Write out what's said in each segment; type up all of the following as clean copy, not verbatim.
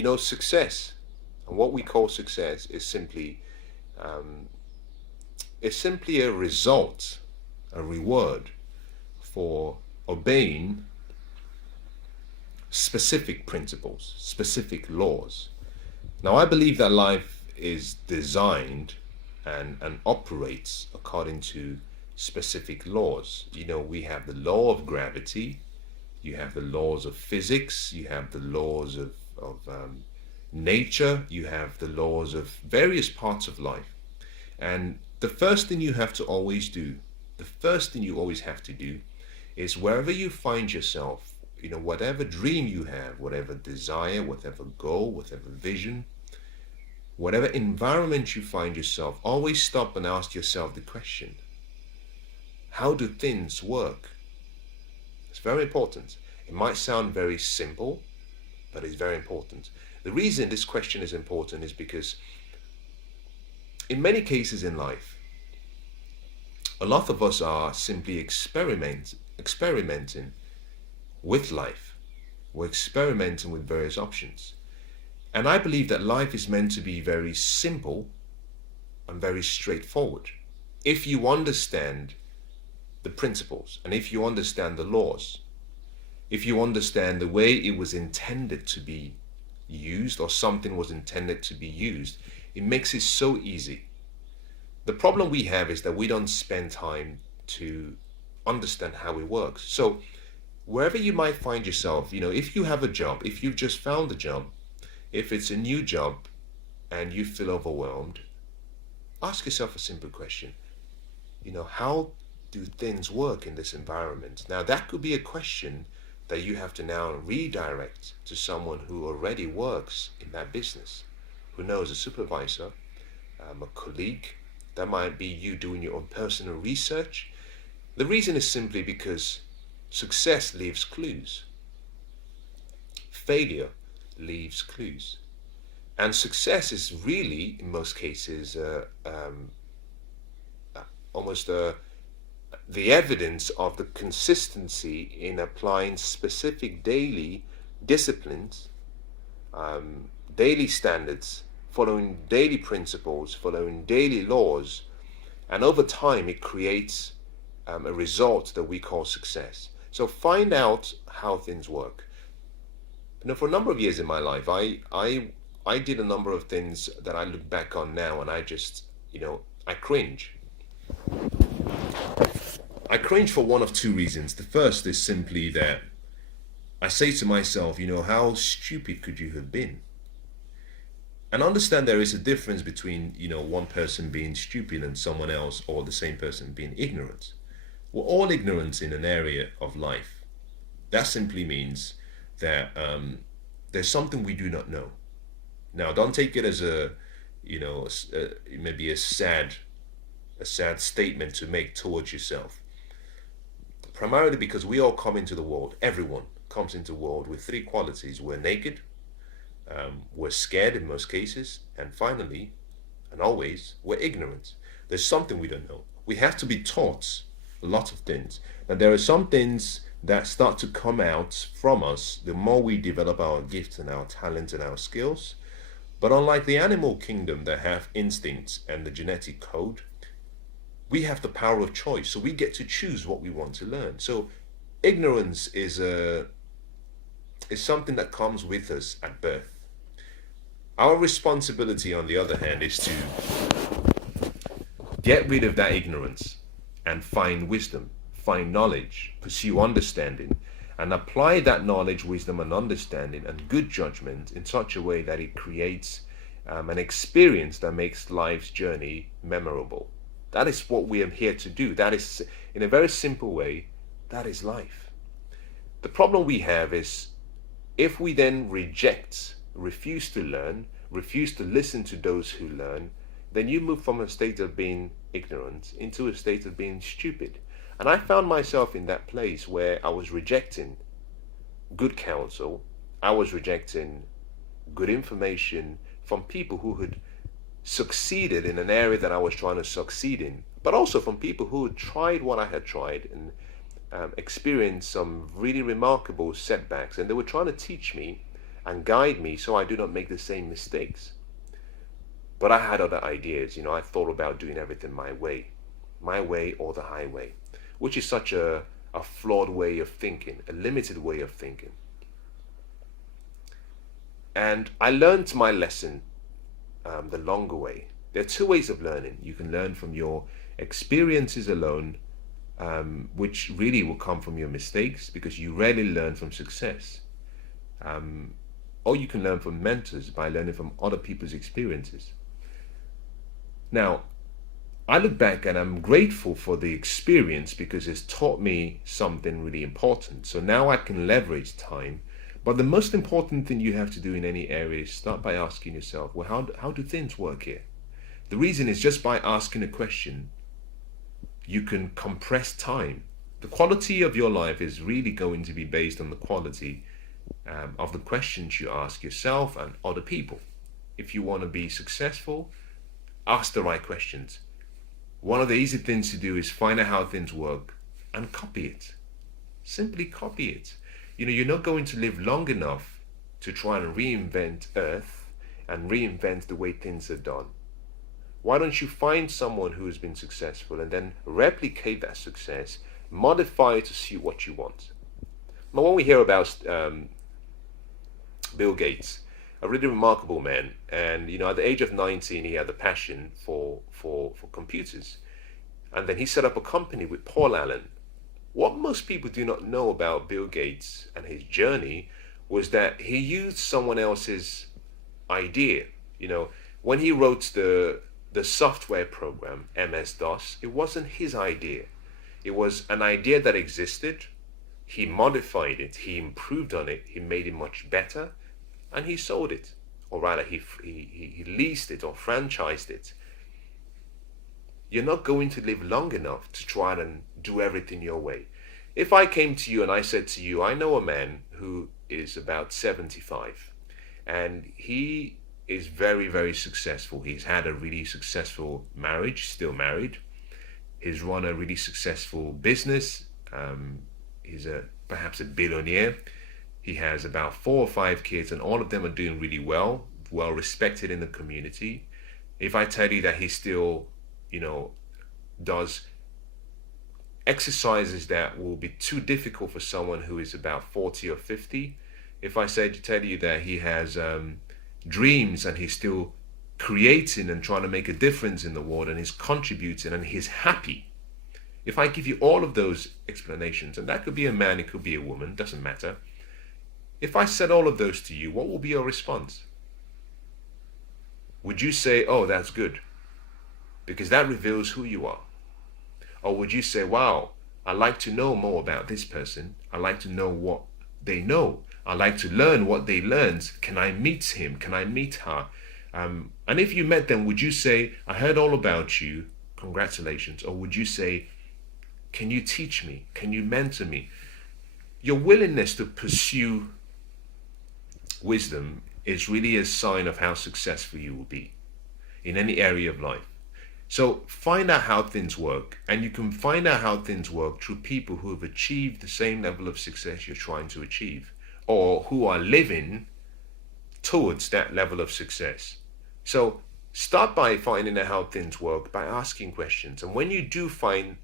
But success, and what we call success, um, is simply a result, a reward for obeying specific principles, specific laws. Now, I believe that life is designed and operates according to specific laws. We have the law of gravity, you have the laws of physics, you have the laws of nature, you have the laws of various parts of life. And the first thing you have to always do, the first thing you always have to do is wherever you find yourself, whatever dream you have, whatever desire, whatever goal, whatever vision, whatever environment you find yourself, always stop and ask yourself the question, how do things work? It's very important. It might sound very simple, but it's very important. The reason this question is important is because in many cases in life, a lot of us are simply experimenting with life. We're experimenting with various options. And I believe that life is meant to be very simple and very straightforward. If you understand the principles and if you understand the laws, if you understand the way it was intended to be used or something was intended to be used, it makes it so easy. The problem we have is that we don't spend time to understand how it works. So wherever you might find yourself, if you have a job, if you've just found a job, if it's a new job and you feel overwhelmed, ask yourself a simple question. How do things work in this environment? Now, that could be a question that you have to now redirect to someone who already works in that business, who knows, a supervisor, a colleague. That might be you doing your own personal research. The reason is simply because success leaves clues. Failure leaves clues. And success is really, in most cases, almost the evidence of the consistency in applying specific daily disciplines, daily standards, following daily principles, following daily laws, and over time it creates a result that we call success. So find out how things work. For a number of years in my life, I did a number of things that I look back on now and I just, I cringe. I cringe for one of two reasons. The first is simply that I say to myself, how stupid could you have been? And understand there is a difference between, one person being stupid and someone else, or the same person being ignorant. We're all ignorant in an area of life. That simply means that there's something we do not know. Now, don't take it as maybe a sad statement to make towards yourself. Primarily because we all come into the world, everyone comes into the world with three qualities. We're naked, we're scared in most cases, and finally, and always, we're ignorant. There's something we don't know. We have to be taught a lot of things. Now, there are some things that start to come out from us the more we develop our gifts and our talents and our skills. But unlike the animal kingdom that have instincts and the genetic code, we have the power of choice. So we get to choose what we want to learn. So ignorance is something that comes with us at birth. Our responsibility, on the other hand, is to get rid of that ignorance and find wisdom, find knowledge, pursue understanding, and apply that knowledge, wisdom, and understanding and good judgment in such a way that it creates an experience that makes life's journey memorable. That is what we are here to do. That is, in a very simple way, that is life. The problem we have is if we then refuse to learn, refuse to listen to those who learn, then you move from a state of being ignorant into a state of being stupid. And I found myself in that place where I was rejecting good counsel, I was rejecting good information from people who had succeeded in an area that I was trying to succeed in, but also from people who had tried what I had tried and experienced some really remarkable setbacks, and they were trying to teach me and guide me so I do not make the same mistakes. But I had other ideas. I thought about doing everything my way or the highway, which is such a flawed way of thinking, a limited way of thinking. And I learned my lesson the longer way. There are two ways of learning. You can learn from your experiences alone, which really will come from your mistakes, because you rarely learn from success. Or you can learn from mentors by learning from other people's experiences. Now, I look back and I'm grateful for the experience because it's taught me something really important. So now I can leverage time. But the most important thing you have to do in any area is start by asking yourself, well, how do things work here? The reason is just by asking a question, you can compress time. The quality of your life is really going to be based on the quality of the questions you ask yourself and other people. If you want to be successful, ask the right questions. One of the easy things to do is find out how things work and copy it. Simply copy it. You're not going to live long enough to try and reinvent Earth and reinvent the way things are done. Why don't you find someone who has been successful and then replicate that success, modify it to suit what you want? Now, when we hear about Bill Gates, a really remarkable man, and at the age of 19 he had the passion for computers, and then he set up a company with Paul Allen. What most people do not know about Bill Gates and his journey was that he used someone else's idea. When he wrote the software program MS-DOS, it wasn't his idea. It was an idea that existed. He modified it, he improved on it, he made it much better, and he sold it, or rather he leased it or franchised it. You're not going to live long enough to try and do everything your way. If I came to you and I said to you, I know a man who is about 75 and he is very, very successful. He's had a really successful marriage, still married. He's run a really successful business. He's perhaps a billionaire. He has about 4 or 5 kids and all of them are doing really well respected in the community. If I tell you that he still, does exercises that will be too difficult for someone who is about 40 or 50, if I tell you that he has dreams and he's still creating and trying to make a difference in the world and he's contributing and he's happy, if I give you all of those explanations, and that could be a man, it could be a woman, doesn't matter. If I said all of those to you, what will be your response? Would you say, oh, that's good, because that reveals who you are? Or would you say, wow, I'd like to know more about this person. I'd like to know what they know. I'd like to learn what they learned. Can I meet him? Can I meet her? And if you met them, would you say, I heard all about you, congratulations? Or would you say, can you teach me? Can you mentor me? Your willingness to pursue wisdom is really a sign of how successful you will be in any area of life. So find out how things work, and you can find out how things work through people who have achieved the same level of success you're trying to achieve, or who are living towards that level of success. So start by finding out how things work by asking questions. And when you do find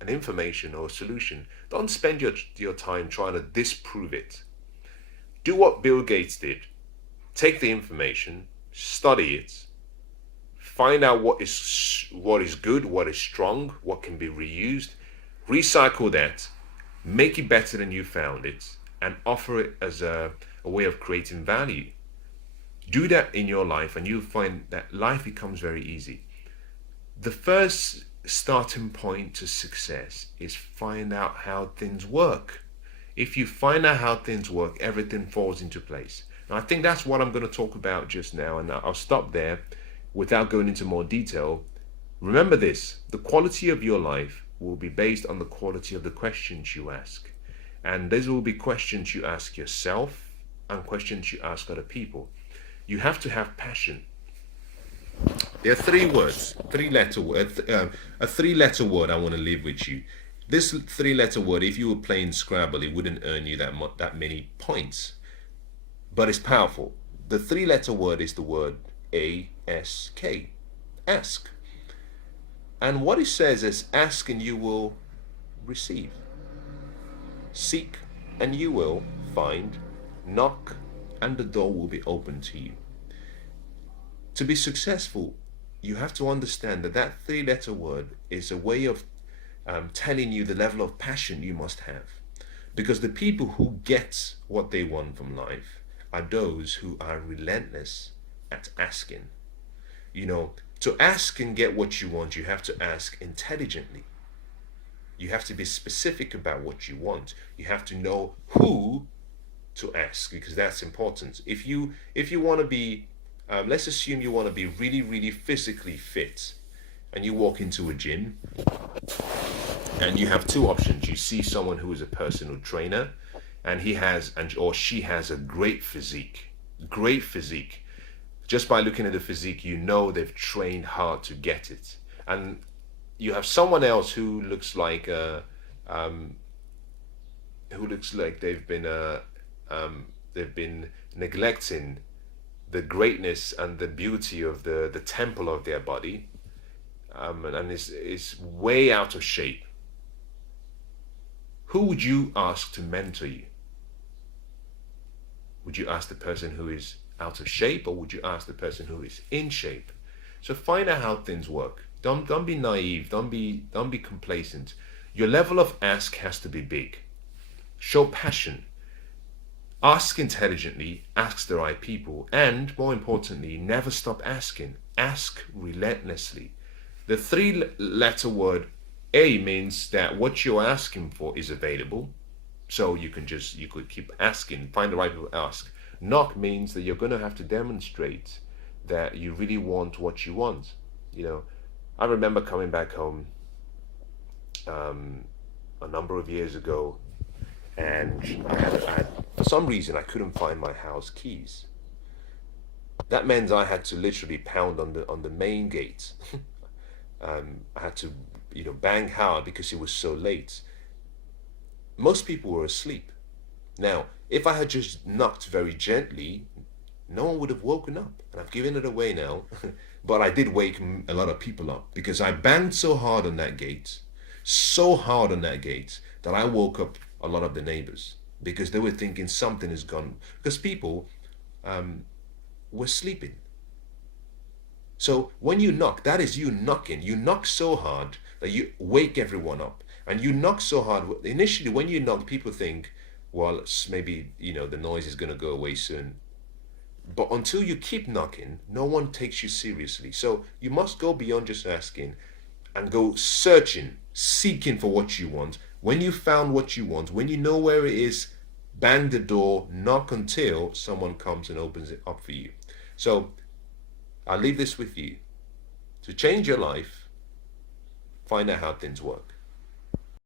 an information or a solution, don't spend your time trying to disprove it. Do what Bill Gates did. Take the information, study it, find out what is good, what is strong, what can be reused, recycle that, make it better than you found it, and offer it as a way of creating value. Do that in your life and you'll find that life becomes very easy. The first starting point to success is find out how things work. If you find out how things work, everything falls into place. And I think that's what I'm going to talk about just now, and I'll stop there without going into more detail. Remember this: the quality of your life will be based on the quality of the questions you ask. And these will be questions you ask yourself and questions you ask other people. You have to have passion. There are 3 words, a 3-letter word I want to leave with you. This 3-letter word, if you were playing Scrabble, it wouldn't earn you that many points. but it's powerful. The three-letter word is the word A-S-K, ask. And what it says is, ask and you will receive. Seek and you will find. Knock and the door will be open to you. To be successful, you have to understand that that three-letter word is a way of telling you the level of passion you must have. Because the people who get what they want from life are those who are relentless at asking. You know, to ask and get what you want, you have to ask intelligently. You have to be specific about what you want. You have to know who to ask, because that's important. If you want to be, let's assume you want to be really, really physically fit, and you walk into a gym, and you have two options. You see someone who is a personal trainer, and he has or she has a great physique, great physique. Just by looking at the physique, you know they've trained hard to get it. And you have someone else who looks like they've been neglecting the greatness and the beauty of the temple of their body, and is way out of shape. Who would you ask to mentor you? Would you ask the person who is out of shape, or would you ask the person who is in shape? So find out how things work. Don't be naive. Don't be complacent. Your level of ask has to be big. Show passion. Ask intelligently. Ask the right people, and more importantly, never stop asking. Ask relentlessly. The three-letter word A means that what you're asking for is available. So you could keep asking, find the right people to ask. Knock means that you're going to have to demonstrate that you really want what you want. You know, I remember coming back home a number of years ago, and for some reason I couldn't find my house keys. That meant I had to literally pound on the main gate. I had to, bang hard because it was so late. Most people were asleep. Now, if I had just knocked very gently, no one would have woken up. And I've given it away now. But I did wake a lot of people up because I banged so hard on that gate, that I woke up a lot of the neighbors because they were thinking something has gone. Because people were sleeping. So when you knock, that is you knocking. You knock so hard that you wake everyone up. And you knock so hard. Initially, when you knock, people think, well, maybe, the noise is going to go away soon. But until you keep knocking, no one takes you seriously. So you must go beyond just asking and go searching, seeking for what you want. When you found what you want, when you know where it is, bang the door, knock until someone comes and opens it up for you. So I'll leave this with you. To change your life, find out how things work.